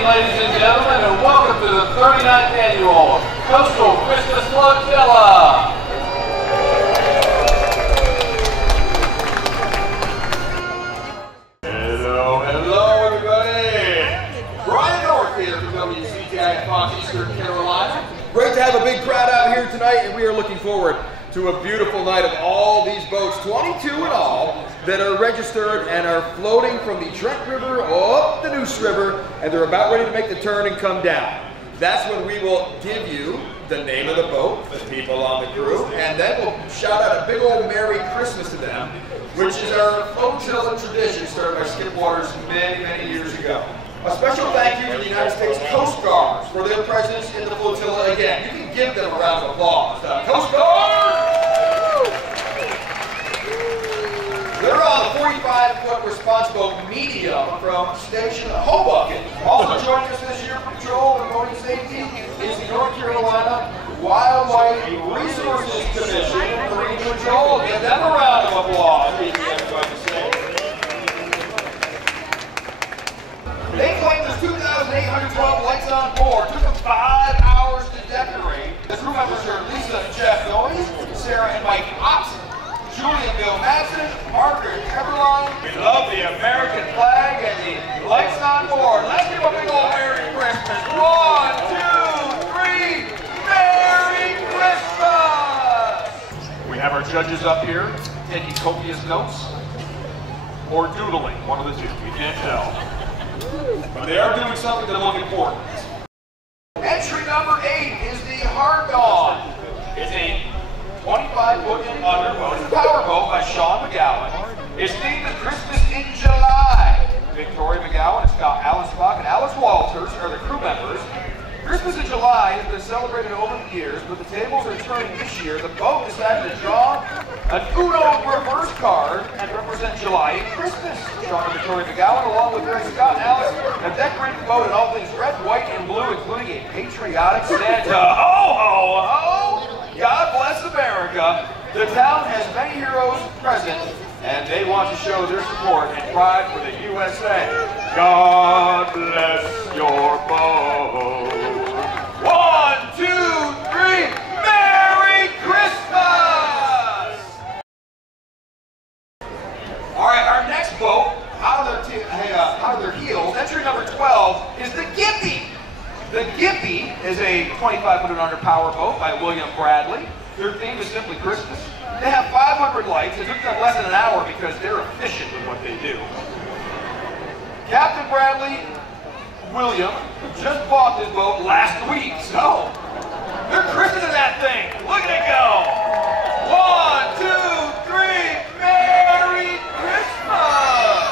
evening, ladies and gentlemen, and welcome to the 39th annual Coastal Christmas Flotilla. Hello, everybody. Brian North here from WCTI News Eastern Carolina. Great to have a big crowd out here tonight, and we are looking forward to a beautiful night of all these boats, 22 in all, that are registered and are floating from the Trent River up the Neuse River, and they're about ready to make the turn and come down. That's when we will give you the name of the boat, the people on the crew, and then we'll shout out a big old Merry Christmas to them, which is our flotilla tradition started by Skip Waters many, many years ago. A special thank you to the United States Coast Guards for their presence in the flotilla again. You can give them a round of applause. Coast Guard! They're on the 45-foot response boat medium from Station Hoboken. Also joining us this year for patrol and boating safety is the North Carolina Wildlife Resources Commission and Marine Patrol. Give them a round of applause. They claim there's 2,812 lights on board. Took them 5 hours to decorate. The crew members are Lisa and Jeff Neuse, Sarah and Mike Oxen, Julie and Bill Madsen, Margaret Heberline. We love the American flag and the lights on board. Let's give a big old Merry Christmas. 1, 2, 3, Merry Christmas! We have our judges up here taking copious notes or doodling, one of the two. We can't tell. But they are doing something that look important. Entry number 8 is the Hard On. It's a 25-foot and under boat. It's a power boat by Sean McGowan. It's themed to Christmas in July. Victoria McGowan, Scott Allenstock, and Alice Walters are the crew members. Christmas in July has been celebrated over the years, but the tables are turning this year. The boat decided to draw an Uno reverse card and represent July and Christmas. Sean and Victoria McGowan, along with Greg Scott and Alice, have decorated the boat in all things red, white, and blue, including a patriotic Santa. Ho, ho, ho! God bless America. The town has many heroes present, and they want to show their support and pride for the USA. God bless your boat. 1, 2, 3, Merry Christmas! All right, our next boat, out of their heels, entry number 12 is the Gippy. The Gippy is a 25-foot and under power boat by William Bradley. Their theme is simply Christmas. They have 500 lights. It took them less than an hour because they're efficient with what they do. Captain Bradley William just bought this boat last week, so they're christening that thing. Look at it go. 1, 2, 3, Merry Christmas!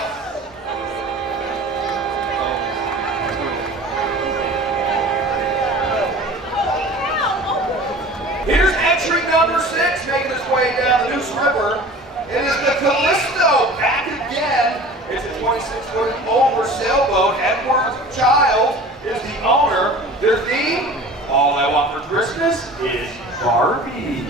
Here's entry number 6 making its way down the Neuse River. It is the Callisto back again. It's a 26-foot over sailboat. Edward Child is the owner. Their theme, all I want for Christmas is Barbie.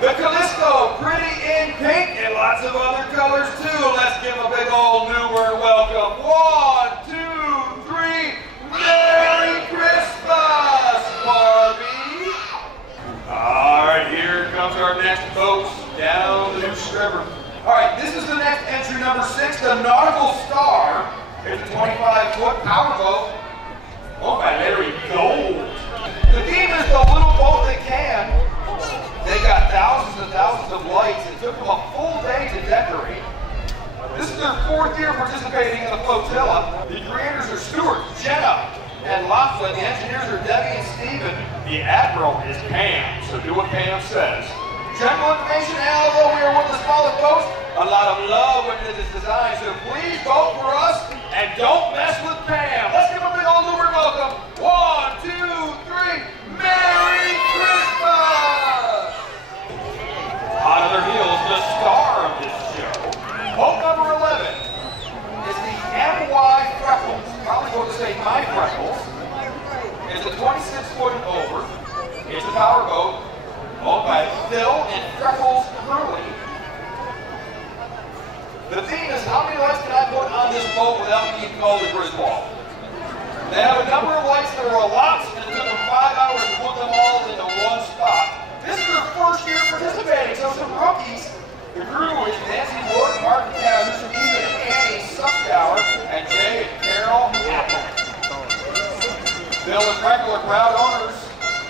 The Callisto, pretty in pink and lots of other colors too. Let's give a big old new word welcome. 1, 2, 3, Merry Christmas, Barbie. All right, here comes our next boat down the Neuse River. All right, this is the next entry, number 6, the Nautical Star. It's a 25-foot power boat owned by Larry Gold. The theme is the little boat that can. They got thousands and thousands of lights. It took them a full day to decorate. This is their 4th year participating in the flotilla. The creators are Stuart, Jenna, and Laughlin. The engineers are Debbie and Steven. The admiral is Pam, so do what Pam says. General information, although we are one of the smallest boats, a lot of love went into this design, so please vote for us and don't mess with Pam. Let's give a big old Uber welcome. 1, 2, 3, Merry Christmas! Hot on their heels, the star of this show. Boat number 11 is the MY Freckles. Probably going to say My Freckles. It's a 26-foot and over. It's a power boat owned by Phil and Freckles Hurley. The theme is, how many lights can I put on this boat without being called a Griswold? They have a number of lights that are a lot, and it took them 5 hours to put them all into one spot. This is their first year participating, so some rookies. The crew is Nancy Wood, Mark Callisto, and Annie Suckdower, and Jay and Carol Apple. Bill and Frankel are proud owners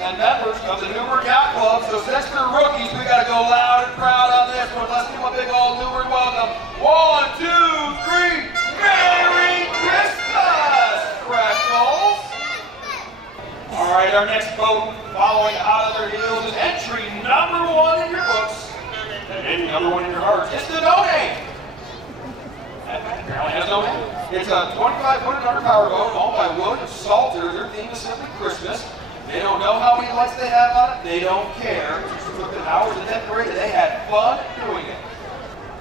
and members of the Newbern Yacht Club, so since they're rookies, we got to go loud and proud on this one. Let's give them a big old Newbern welcome. 1, 2, 3, Merry Christmas, Crackles! All right, our next boat following out of their heels is entry number 1 in your books, and maybe number 1 in your hearts. It's the No Name. Apparently has no name. It's a 2,500 power boat owned by William Salter. Their theme is simply Christmas. They don't know how many lights they have on it. They don't care. It just took them hours to decorate it. They had fun doing it.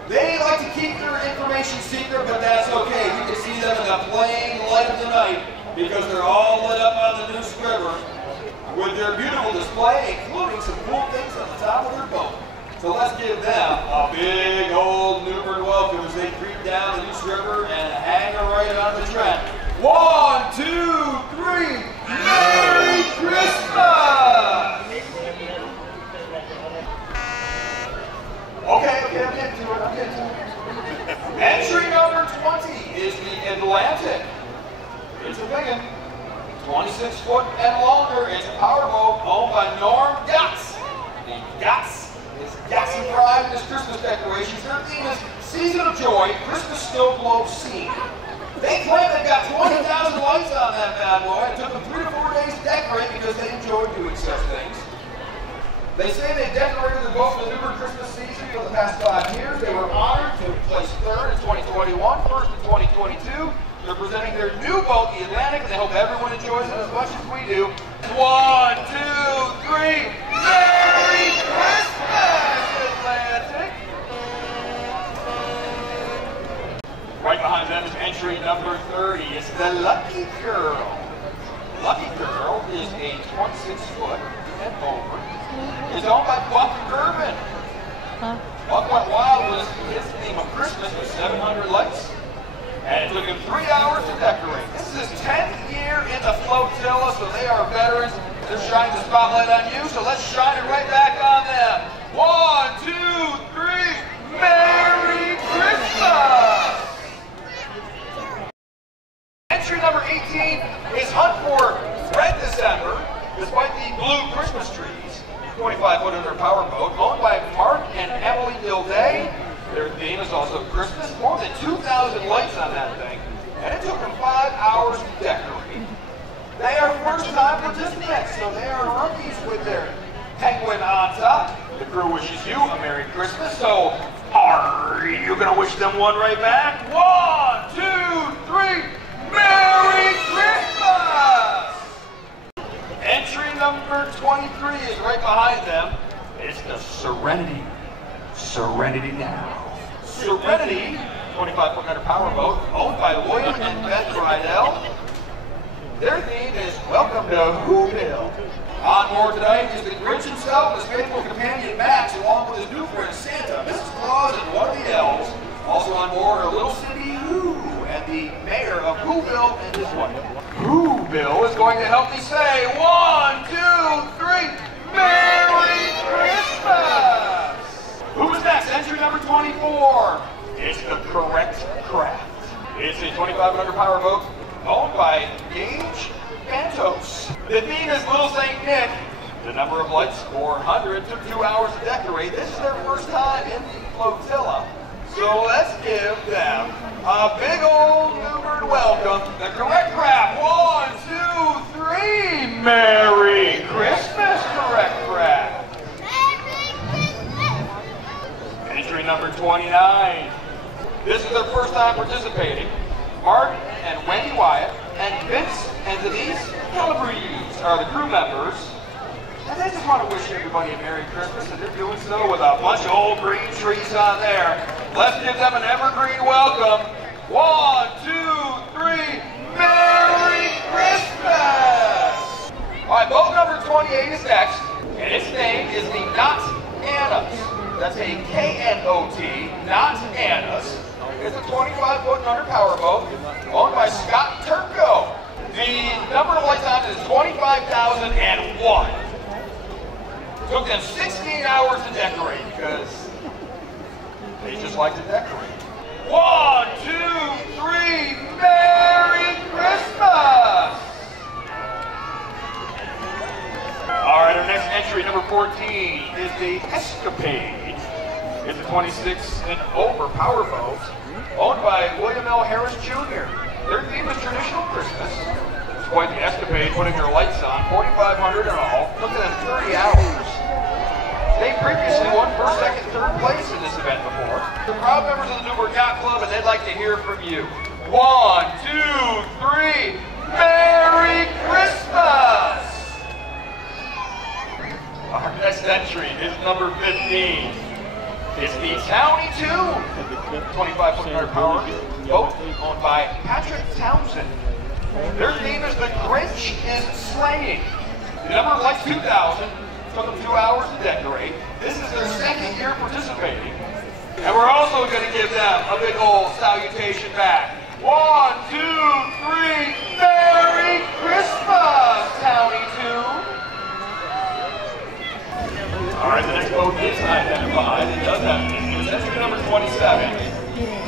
They like to keep their information secret, but that's okay. You can see them in the plain light of the night because they're all lit up on the Neuse River with their beautiful display, including some cool things on the top of their boat. So let's give them a big old Newbern welcome as they creep down the Neuse River and hang right on the Trent. 1, 2, 3, Merry Christmas! Okay, I'm getting to it, Entry number 20 is the Atlantic. It's a big one, 26 foot and longer. It's a powerboat owned by Norm Gatz. The Gatz is Gatsy Pride and his Christmas decorations. Their theme is Season of Joy, Christmas Snow Globe Scene. They claim they've got 20,000 lights on that bad boy. It took them 3 to 4 days to decorate because they enjoy doing such things. They say they decorated the boat for the Newbern Christmas season for the past 5 years. They were honored to place 3rd in 2021, 1st in 2022. They're presenting their new boat, the Atlantic, and they hope everyone enjoys it as much as we do. 1, 2, 3, Merry Christmas, Atlantic! Right behind them is entry number 30. It's the Lucky Girl. Lucky Girl is a 26-foot and over. It's owned by Buck Urban. Buck Went Wild was his theme of Christmas with 700 lights. And it took him 3 hours to decorate. This is his 10th year in the flotilla, so they are veterans. They're shining the spotlight on you, so let's shine it right back on them. 1, 2, 3, Merry Christmas! Entry number 18 is Hunt for Red December, despite the blue Christmas trees. 25-foot under powerboat, owned by Mark and Emily Dilday. Their theme is also Christmas. More than 2,000 lights on that thing, and it took them 5 hours to decorate. They are first-time participants, so they are rookies with their penguin on top. The crew wishes you a Merry Christmas, so are you going to wish them one right back? 1, 2, 3, Merry Christmas! Entry number 23 is right behind them. It's the Serenity. Serenity now. Serenity, 25-foot under powerboat, owned by William and Beth Rydell. Their theme is Welcome to Whoville. On board tonight is the Grinch himself, his faithful companion Max, along with his new friend Santa, Mrs. Claus, and one of the elves. Also on board are Little Cindy Who and the mayor of Whoville and his wife. Whoville is going to help me say 1, 2, 3, Merry Christmas! Who is next? Entry number 24. It's the Correct Craft. It's a 25-foot powerboat owned by Gage Bantos. The theme is Little St. Nick. The number of lights, 400, took 2 hours to decorate. This is their first time in the flotilla. So let's give them a big old Newbern welcome. The Correct Craft. 1, 2, 3. Merry Christmas, Correct Craft. Entry number 29. This is their first time participating. Mark and Wendy Wyatt and Vince and Denise Calabrese are the crew members. And they just want to wish everybody a Merry Christmas, and they're doing so with a bunch of old green trees on there. Let's give them an evergreen welcome. 1, 2, 3, Merry Christmas! All right, boat number 28 is next, and its name is the Not Annas. That's a K-N-O-T, Not Annas. It's a 25-foot and under powerboat owned by Scott Turco. The number of lights on it is 25,001. Took them 16 hours to decorate because they just like to decorate. 1, 2, 3, Merry Christmas! All right, our next entry, number 14, is the Escapade. It's a 26 and over powerboat owned by William L. Harris Jr. Their theme is traditional Christmas. It's quite the Escapade, putting their lights on, 4,500 in all, looking at 30 hours. They previously won first, second, third place in this event before. They're proud members of the Newburgh Yacht Club, and they'd like to hear from you. 1, 2, 3, Merry Christmas! Our next entry is number 15. It's the Townie 2, 25-foot power boat owned by Patrick Townsend. Their theme is The Grinch is Slaying. The number of lights 2,000. Took them 2 hours to decorate. This is their second year participating. And we're also going to give them a big old salutation back. 1, 2, 3, Merry Christmas, Townie 2. All right, the next boat is identified. It does have it's entry number 27.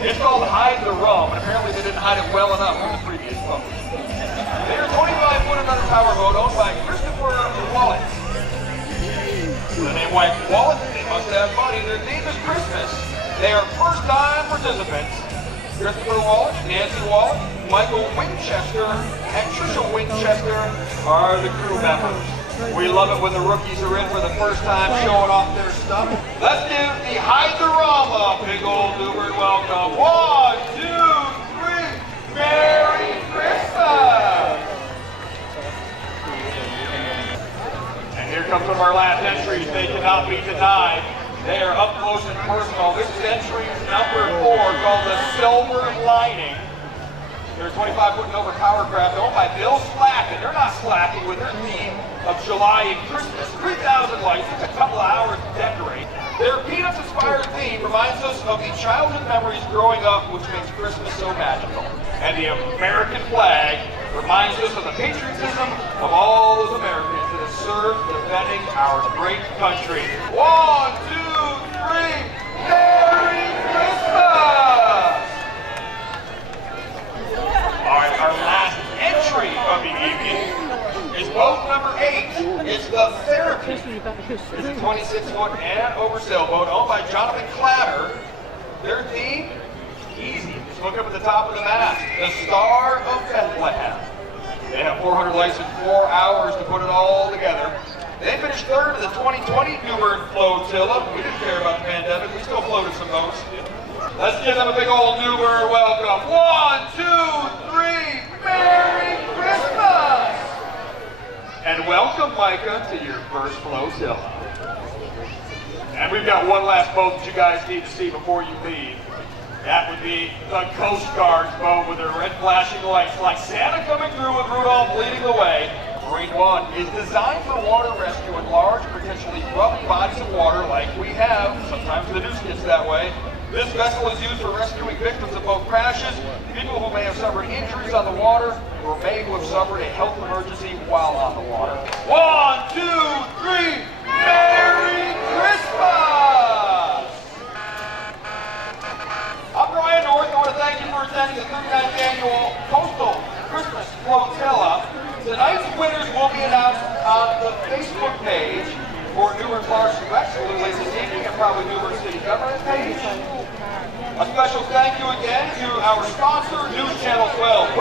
It's called Hide the Rum, and apparently they didn't hide it well enough from the previous boat. They're a 25-foot and under powerboat owned by Christopher Wallet. The name White Wallet, they must have money. Their theme is Christmas. They are first-time participants. Christopher Wallet, Nancy Wallet, Michael Winchester, and Trisha Winchester are the crew members. We love it when the rookies are in for the first time showing off their stuff. Let's give the Hide the Rum a big old Newburgh welcome. 1, 2, 3, Merry Christmas! And here comes one of our last entries. They cannot be denied. They are up close and personal. This is entry number 4 called the Silver Lining. They're a 25-foot and over power craft owned by Bill Slack, and they're not slacking with their theme of July and Christmas. 3,000 lights, it's a couple of hours to decorate. Their Peanuts-inspired theme reminds us of the childhood memories growing up, which makes Christmas so magical. And the American flag reminds us of the patriotism of all those Americans that have served defending our great country. 1, 2, 3, Merry Christmas! All right, our last entry of the evening is boat number 8. It's the Therapy. It's a 26-foot and over sailboat owned by Jonathan Kladder. Their theme, easy. Just look up at the top of the mast. The Star of Bethlehem. They have 400 lights in 4 hours to put it all together. They finished third in the 2020 Newburgh Flotilla. We didn't care about the pandemic. We still floated some boats. Let's give them a big old Newburgh welcome. 1, 2, 3, Merry Christmas! And welcome, Micah, to your first flotilla. And we've got one last boat that you guys need to see before you leave. That would be the Coast Guard's boat with their red flashing lights, like Santa coming through with Rudolph leading the way. Marine One is designed for water rescue in large, potentially rough bodies of water like we have. Sometimes the Neuse gets that way. This vessel is used for rescuing victims of boat crashes, people who may have suffered injuries on the water, or may have suffered a health emergency while on the water. 1, 2, 3, Merry Christmas! I'm Brian North. I want to thank you for attending the 39th annual Coastal Christmas Flotilla. Tonight's winners will be announced on the Facebook page for Newburgh Parks Recreation later this evening, and probably Newburgh City Government page. A special thank you again to our sponsor, News Channel 12.